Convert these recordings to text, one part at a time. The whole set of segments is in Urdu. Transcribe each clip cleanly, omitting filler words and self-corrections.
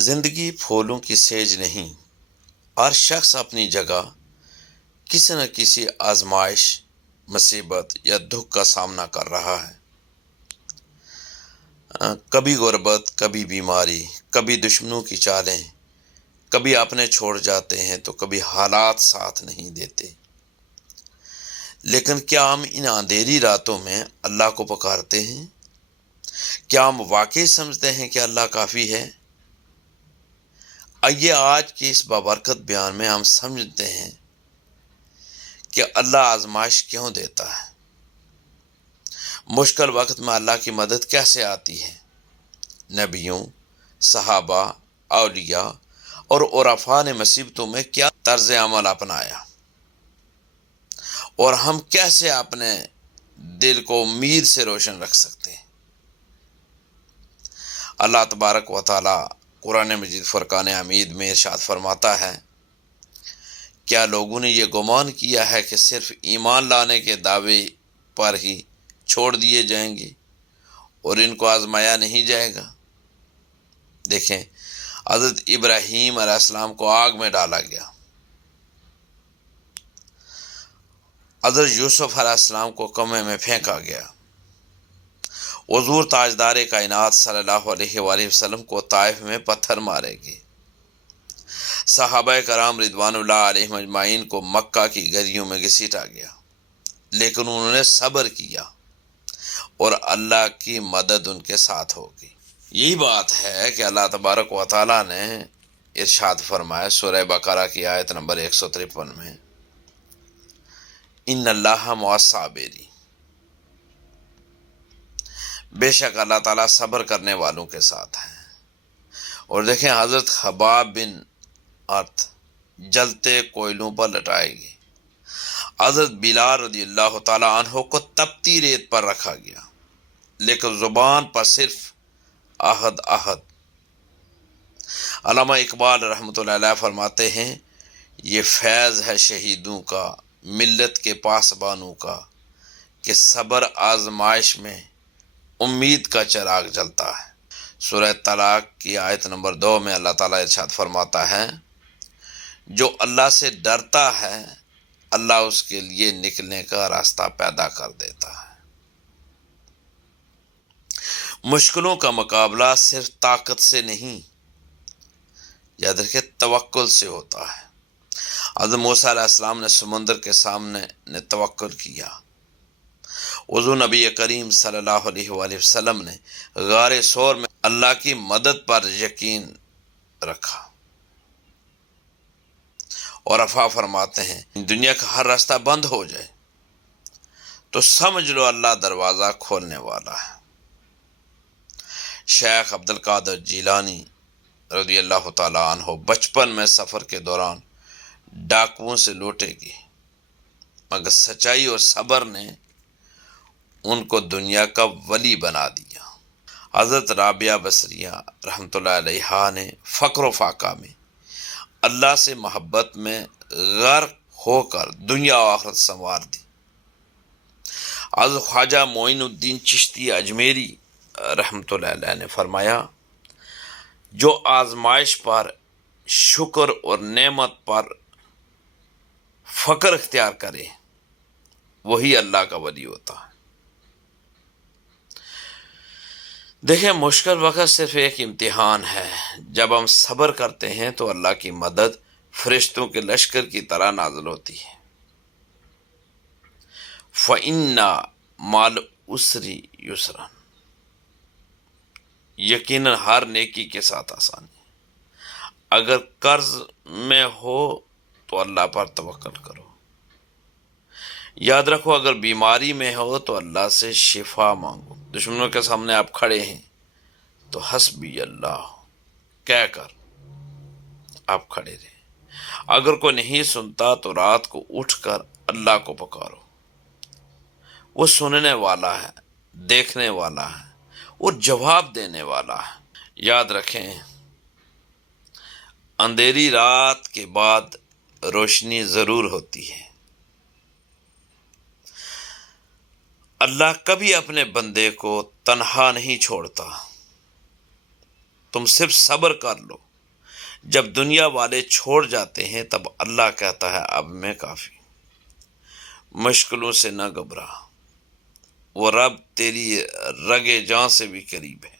زندگی پھولوں کی سیج نہیں، ہر شخص اپنی جگہ کسی نہ کسی آزمائش، مصیبت یا دکھ کا سامنا کر رہا ہے۔ کبھی غربت، کبھی بیماری، کبھی دشمنوں کی چالیں، کبھی اپنے چھوڑ جاتے ہیں تو کبھی حالات ساتھ نہیں دیتے۔ لیکن کیا ہم ان اندھیری راتوں میں اللہ کو پکارتے ہیں؟ کیا ہم واقعی سمجھتے ہیں کہ اللہ کافی ہے؟ آئیے آج کے اس بابرکت بیان میں ہم سمجھتے ہیں کہ اللہ آزمائش کیوں دیتا ہے، مشکل وقت میں اللہ کی مدد کیسے آتی ہے، نبیوں، صحابہ، اولیاء اور عرفاء نے مصیبتوں میں کیا طرز عمل اپنایا، اور ہم کیسے اپنے دل کو امید سے روشن رکھ سکتے ہیں۔ اللہ تبارک و تعالی قرآن مجید فرقان حمید میں ارشاد فرماتا ہے، کیا لوگوں نے یہ گمان کیا ہے کہ صرف ایمان لانے کے دعوے پر ہی چھوڑ دیے جائیں گے اور ان کو آزمایا نہیں جائے گا؟ دیکھیں، حضرت ابراہیم علیہ السلام کو آگ میں ڈالا گیا، حضرت یوسف علیہ السلام کو کنویں میں پھینکا گیا، حضور تاجدار کائنات صلی اللہ علیہ وآلہ وسلم کو طائف میں پتھر مارے گئے، صحابہ کرام رضوان اللہ علیہم اجمعین کو مکہ کی گلیوں میں گھسیٹا گیا، لیکن انہوں نے صبر کیا اور اللہ کی مدد ان کے ساتھ ہوگی۔ یہی بات ہے کہ اللہ تبارک و تعالیٰ نے ارشاد فرمایا سورہ بقرہ کی آیت نمبر 153 میں، ان اللہ مع الصابرین، بے شک اللہ تعالیٰ صبر کرنے والوں کے ساتھ ہیں۔ اور دیکھیں، حضرت خباب بن ارت جلتے کوئلوں پر لٹائے گئے، حضرت بلال رضی اللہ تعالیٰ عنہ کو تپتی ریت پر رکھا گیا، لیکن زبان پر صرف عہد عہد۔ علامہ اقبال رحمۃ اللہ علیہ فرماتے ہیں، یہ فیض ہے شہیدوں کا، ملت کے پاسبانوں کا، کہ صبر آزمائش میں امید کا چراغ جلتا ہے۔ سورہ طلاق کی آیت نمبر 2 میں اللہ تعالیٰ ارشاد فرماتا ہے، جو اللہ سے ڈرتا ہے اللہ اس کے لیے نکلنے کا راستہ پیدا کر دیتا ہے۔ مشکلوں کا مقابلہ صرف طاقت سے نہیں، یاد رکھیں، توکل سے ہوتا ہے۔ حضرت موسیٰ علیہ السلام نے سمندر کے سامنے نے توکل کیا، حضور نبی کریم صلی اللہ علیہ وآلہ وسلم نے غار ثور میں اللہ کی مدد پر یقین رکھا، اور عفا فرماتے ہیں، دنیا کا ہر راستہ بند ہو جائے تو سمجھ لو اللہ دروازہ کھولنے والا ہے۔ شیخ عبد القادر جیلانی رضی اللہ تعالیٰ عنہ بچپن میں سفر کے دوران ڈاکوؤں سے لوٹے گئے، مگر سچائی اور صبر نے ان کو دنیا کا ولی بنا دیا۔ حضرت رابعہ بصریہ رحمۃ اللہ علیہا نے فقر و فاقہ میں اللہ سے محبت میں غرق ہو کر دنیا و آخرت سنوار دی۔ حضرت خواجہ معین الدین چشتی اجمیری رحمۃ اللہ علیہ نے فرمایا، جو آزمائش پر شکر اور نعمت پر فخر اختیار کرے وہی اللہ کا ولی ہوتا ہے۔ دیکھیں، مشکل وقت صرف ایک امتحان ہے، جب ہم صبر کرتے ہیں تو اللہ کی مدد فرشتوں کے لشکر کی طرح نازل ہوتی ہے۔ فَإِنَّ مَعَ الْعُسْرِ يُسْرًا، یقیناً ہر نیکی کے ساتھ آسانی ہے۔ اگر قرض میں ہو تو اللہ پر توکل کرو، یاد رکھو اگر بیماری میں ہو تو اللہ سے شفا مانگو، دشمنوں کے سامنے آپ کھڑے ہیں تو حسبی اللہ کہہ کر آپ کھڑے رہیں، اگر کوئی نہیں سنتا تو رات کو اٹھ کر اللہ کو پکارو، وہ سننے والا ہے، دیکھنے والا ہے اور جواب دینے والا ہے۔ یاد رکھیں، اندھیری رات کے بعد روشنی ضرور ہوتی ہے۔ اللہ کبھی اپنے بندے کو تنہا نہیں چھوڑتا، تم صرف صبر کر لو، جب دنیا والے چھوڑ جاتے ہیں تب اللہ کہتا ہے اب میں کافی، مشکلوں سے نہ گھبرا، وہ رب تیری رگے جاں سے بھی قریب ہے،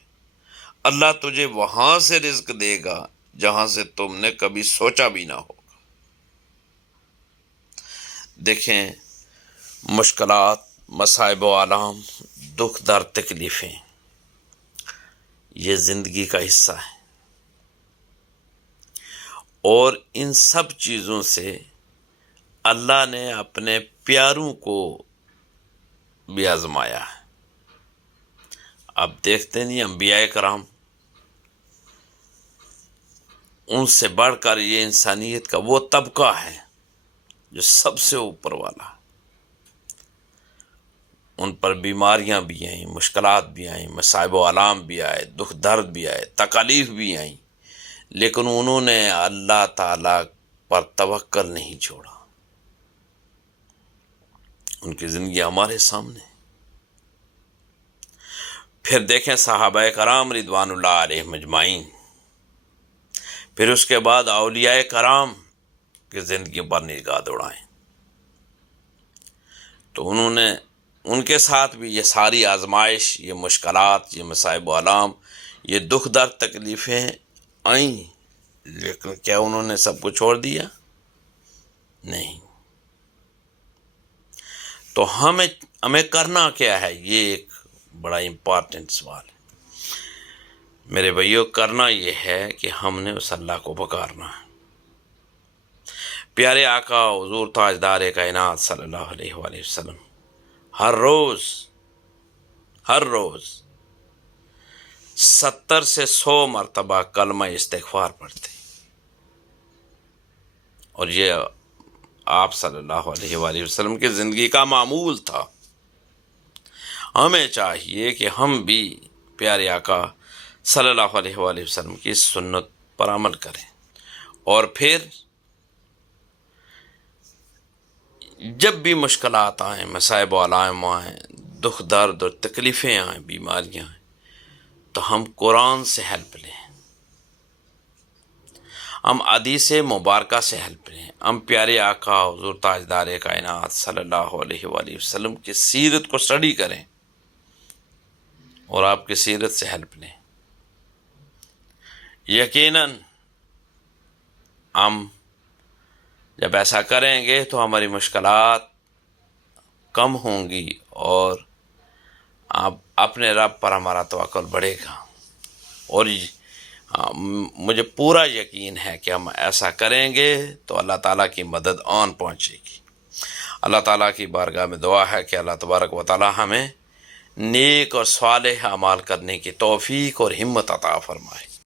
اللہ تجھے وہاں سے رزق دے گا جہاں سے تم نے کبھی سوچا بھی نہ ہوگا۔ دیکھیں، مشکلات، مصائب و آلام، دکھ درد، تکلیفیں، یہ زندگی کا حصہ ہے، اور ان سب چیزوں سے اللہ نے اپنے پیاروں کو بھی آزمایا ہے۔ اب دیکھتے نہیں، انبیاء کرام، ان سے بڑھ کر یہ انسانیت کا وہ طبقہ ہے جو سب سے اوپر والا ہے، ان پر بیماریاں بھی آئیں، مشکلات بھی آئیں، مصائب و آلام بھی آئے، دکھ درد بھی آئے، تکالیف بھی آئیں، لیکن انہوں نے اللہ تعالیٰ پر توکل نہیں چھوڑا۔ ان کی زندگی ہمارے سامنے۔ پھر دیکھیں صحابہ کرام رضوان اللہ علیہم اجمعین، پھر اس کے بعد اولیاء کرام کی زندگی پر نگاہ دوڑائیں تو انہوں نے ان کے ساتھ بھی یہ ساری آزمائش، یہ مشکلات، یہ مصائب و آلام، یہ دکھ درد، تکلیفیں آئیں، لیکن کیا انہوں نے سب کو چھوڑ دیا؟ نہیں۔ تو ہمیں کرنا کیا ہے؟ یہ ایک بڑا امپورٹنٹ سوال ہے میرے بھائیو۔ کرنا یہ ہے کہ ہم نے اس اللہ کو پکارنا ہے۔ پیارے آقا حضور تاجدار کائنات صلی اللہ علیہ وآلہ وسلم ہر روز 70 سے 100 مرتبہ کلمہ استغفار پڑھتے، اور یہ آپ صلی اللہ علیہ وآلہ وسلم کی زندگی کا معمول تھا۔ ہمیں چاہیے کہ ہم بھی پیارے آقا صلی اللہ علیہ وآلہ وسلم کی سنت پر عمل کریں، اور پھر جب بھی مشکلات آئیں، مصائب و آلام آئیں، دکھ درد اور تکلیفیں آئیں، بیماریاں آئیں، تو ہم قرآن سے ہیلپ لیں، ہم حدیث مبارکہ سے ہیلپ لیں، ہم پیارے آقا حضور تاجدار کائنات صلی اللہ علیہ وآلہ وسلم کی سیرت کو اسٹڈی کریں اور آپ کی سیرت سے ہیلپ لیں۔ یقیناً ہم جب ایسا کریں گے تو ہماری مشکلات کم ہوں گی، اور اپنے رب پر ہمارا توکل بڑھے گا، اور مجھے پورا یقین ہے کہ ہم ایسا کریں گے تو اللہ تعالیٰ کی مدد آن پہنچے گی۔ اللہ تعالیٰ کی بارگاہ میں دعا ہے کہ اللہ تبارک و تعالیٰ ہمیں نیک اور صالح اعمال کرنے کی توفیق اور ہمت عطا فرمائے۔